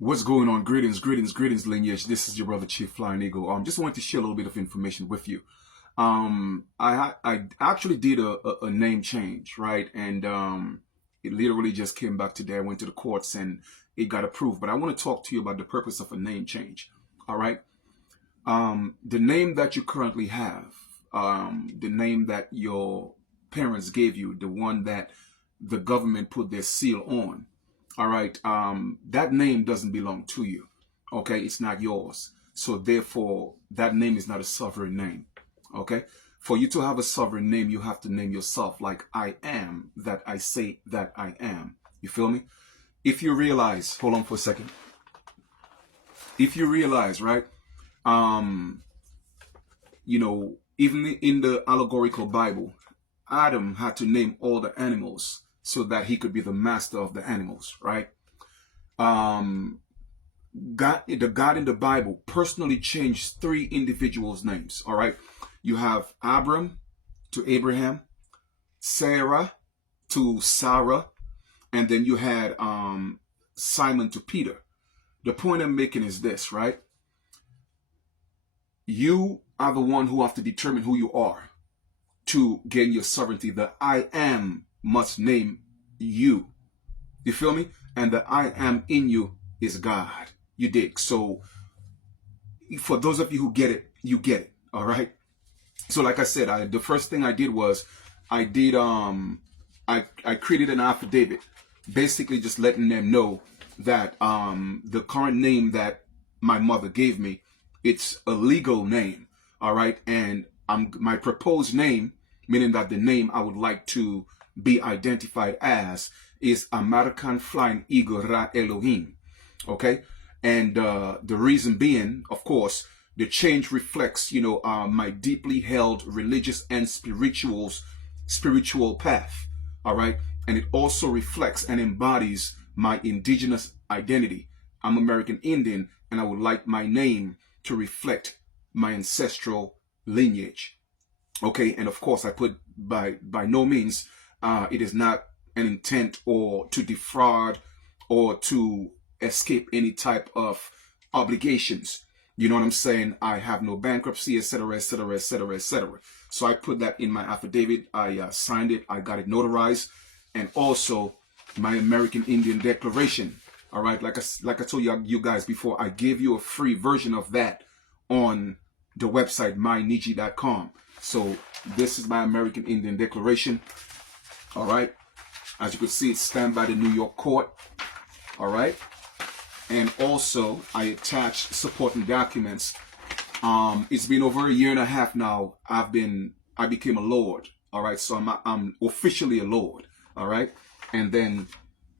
What's going on? Greetings, lineage. This is your brother Chief Flying Eagle. Just wanted to share a little bit of information with you. I actually did a name change, right? And it literally just came back today. I went to the courts and it got approved. But I want to talk to you about the purpose of a name change. All right. The name that you currently have, the name that your parents gave you, the one that the government put their seal on. All right. That name doesn't belong to you. Okay. It's not yours. So therefore, that name is not a sovereign name. Okay. For you to have a sovereign name, you have to name yourself like I am that I say that I am. You feel me? If you realize, hold on for a second. If you realize, right? Even in the allegorical Bible, Adam had to name all the animals so that he could be the master of the animals, right? God in the Bible personally changed three individuals' names, all right? You have Abram to Abraham, Sarah to Sarah, and then you had Simon to Peter. The point I'm making is this, right? You are the one who have to determine who you are to gain your sovereignty. The I am must name you. You feel me? And the I am in you is God. You dig? So for those of you who get it, you get it. All right. So like I said, the first thing I did was I created an affidavit, basically just letting them know that the current name that my mother gave me, it's a legal name. All right. And my proposed name, meaning that the name I would like to be identified as, is American Flying Eagle Ra Elohim. Okay. And the reason being, of course, the change reflects, my deeply held religious and spiritual path. All right. And it also reflects and embodies my indigenous identity. I'm American Indian, and I would like my name to reflect my ancestral lineage. Okay. And of course, I put by no means, it is not an intent or to defraud or to escape any type of obligations. You know what I'm saying? I have no bankruptcy, etc., etc., etc., etc. So I put that in my affidavit. I signed it. I got it notarized, and also my American Indian Declaration. All right, like I told you guys before, I gave you a free version of that on the website myniji.com. So this is my American Indian Declaration. All right, as you can see, it's stamped by the New York court. All right. And also, I attached supporting documents. It's been over a year and a half now. I became a lord. All right, so I'm officially a lord. All right, and then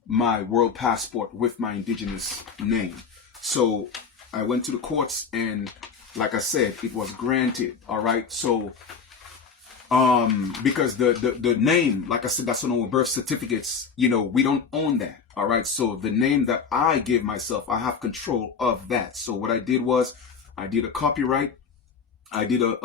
my world passport with my indigenous name. So I went to the courts, and like I said, it was granted. All right, so because the name, like I said, that's on our birth certificates. We don't own that. All right. So the name that I give myself, I have control of that. So what I did was I did a copyright. I did a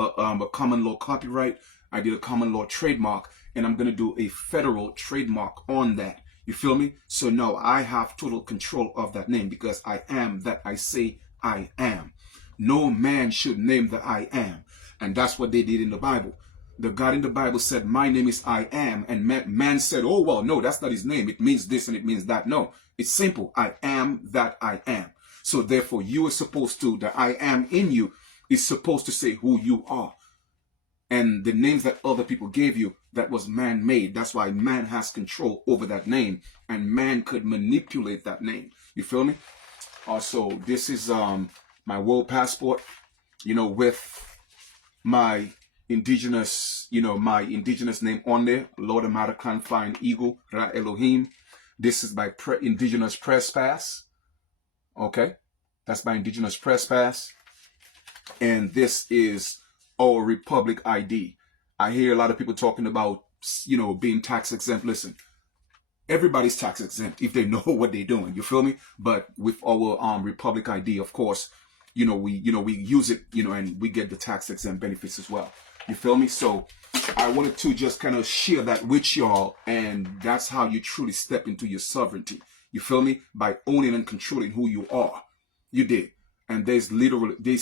common law copyright. I did a common law trademark, and I'm going to do a federal trademark on that. You feel me? So now I have total control of that name because I am that I say I am. No man should name that I am. And that's what they did in the Bible. The God in the Bible said, my name is I am. And man said, oh, well, no, that's not his name. It means this and it means that. No, it's simple. I am that I am. So therefore, you are supposed to, the I am in you is supposed to say who you are. And the names that other people gave you, that was man-made. That's why man has control over that name. And man could manipulate that name. You feel me? Also, this is my world passport, with my indigenous name on there, Lord American Flying Eagle Ra Elohim. This is my indigenous press pass. Okay, that's my indigenous press pass, and this is our Republic ID. I hear a lot of people talking about being tax exempt. Listen, everybody's tax exempt if they know what they're doing. You feel me? But with our Republic ID, of course, we use it, and we get the tax exempt benefits as well. You feel me? So I wanted to just kind of share that with y'all, and that's how you truly step into your sovereignty. You feel me? By owning and controlling who you are. You dig? And there's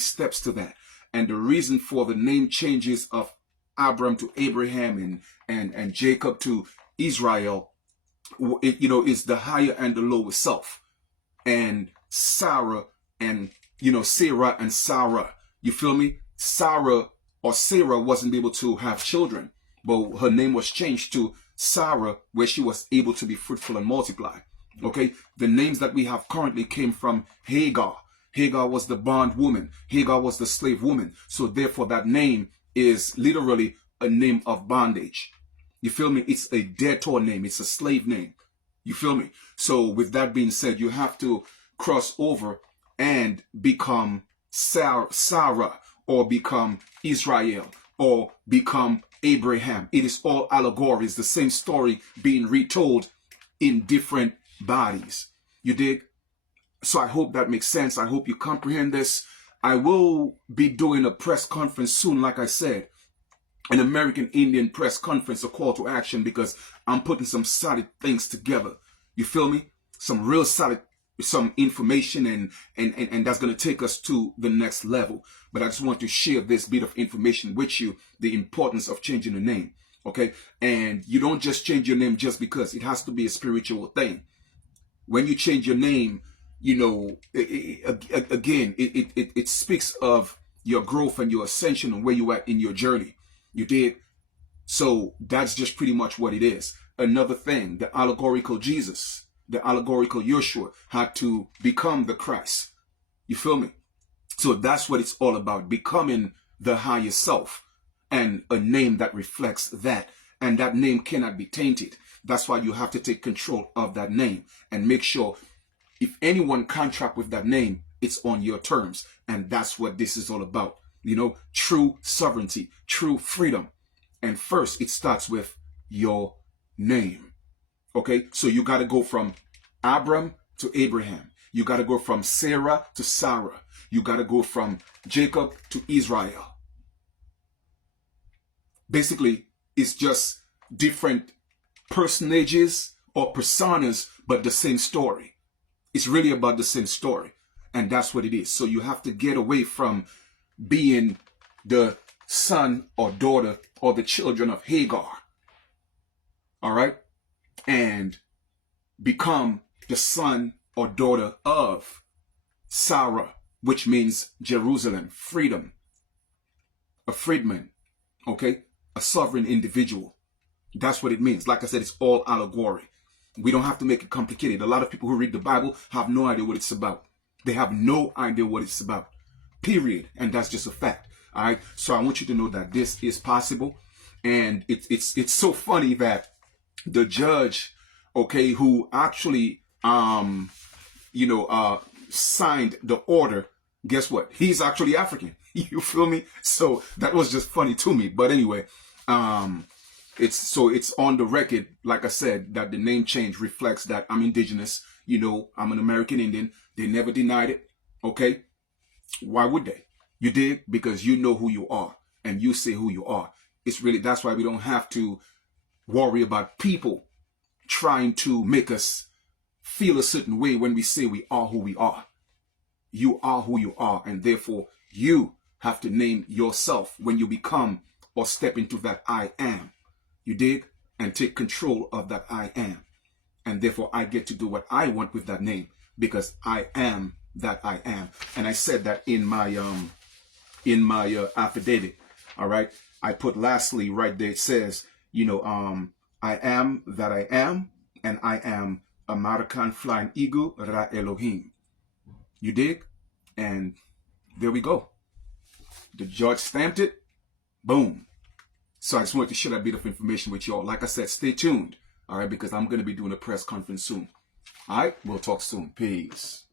steps to that. And the reason for the name changes of Abram to Abraham and Jacob to Israel, is the higher and the lower self. And Sarah and, Sarah and Sarah. You feel me? Sarah wasn't able to have children, but her name was changed to Sarah, where she was able to be fruitful and multiply. Okay? The names that we have currently came from Hagar. Hagar was the bondwoman. Hagar was the slave woman. So therefore that name is literally a name of bondage. You feel me? It's a debtor name. It's a slave name. You feel me? So with that being said, you have to cross over and become Sarah, or become Israel, or become Abraham. It is all allegories, the same story being retold in different bodies. You dig? So I hope that makes sense. I hope you comprehend this. I will be doing a press conference soon, like I said, an American Indian press conference, a call to action, because I'm putting some solid things together. You feel me? Some real solid, some information, and that's going to take us to the next level. But I just want to share this bit of information with you, the importance of changing the name. Okay? And you don't just change your name just because. It has to be a spiritual thing. When you change your name, it speaks of your growth and your ascension and where you are in your journey. You did. So that's just pretty much what it is. Another thing, the allegorical Jesus, the allegorical Yeshua had to become the Christ. You feel me? So that's what it's all about, becoming the higher self, and a name that reflects that. And that name cannot be tainted. That's why you have to take control of that name and make sure if anyone contract with that name, it's on your terms. And that's what this is all about. True sovereignty, true freedom. And first, it starts with your name. Okay? So you got to go from Abram to Abraham. You got to go from Sarah to Sarah. You got to go from Jacob to Israel. Basically, it's just different personages or personas, but the same story. It's really about the same story. And that's what it is. So you have to get away from being the son or daughter or the children of Hagar. All right? And become the son or daughter of Sarah, which means Jerusalem, freedom, a freedman, okay? A sovereign individual. That's what it means. Like I said, it's all allegory. We don't have to make it complicated. A lot of people who read the Bible have no idea what it's about. They have no idea what it's about. Period. And that's just a fact. All right. So I want you to know that this is possible. And it's so funny that the judge, okay, who actually signed the order, guess what? He's actually African. You feel me? So that was just funny to me. But anyway, it's on the record, like I said, that the name change reflects that I'm indigenous. I'm an American Indian. They never denied it. Okay? Why would they? You dig? Because you know who you are and you say who you are. It's really, that's why we don't have to worry about people trying to make us feel a certain way when we say we are who we are. You are who you are, and therefore you have to name yourself when you become or step into that I am. You dig? And take control of that I am. And therefore I get to do what I want with that name, because I am that I am. And I said that in my affidavit. All right. I put lastly right there, it says, I am that I am, and I am a Marakan flying eagle, Ra Elohim. You dig? And there we go. The judge stamped it. Boom. So I just wanted to share that bit of information with y'all. Like I said, stay tuned. All right, because I'm going to be doing a press conference soon. All right, we'll talk soon. Peace.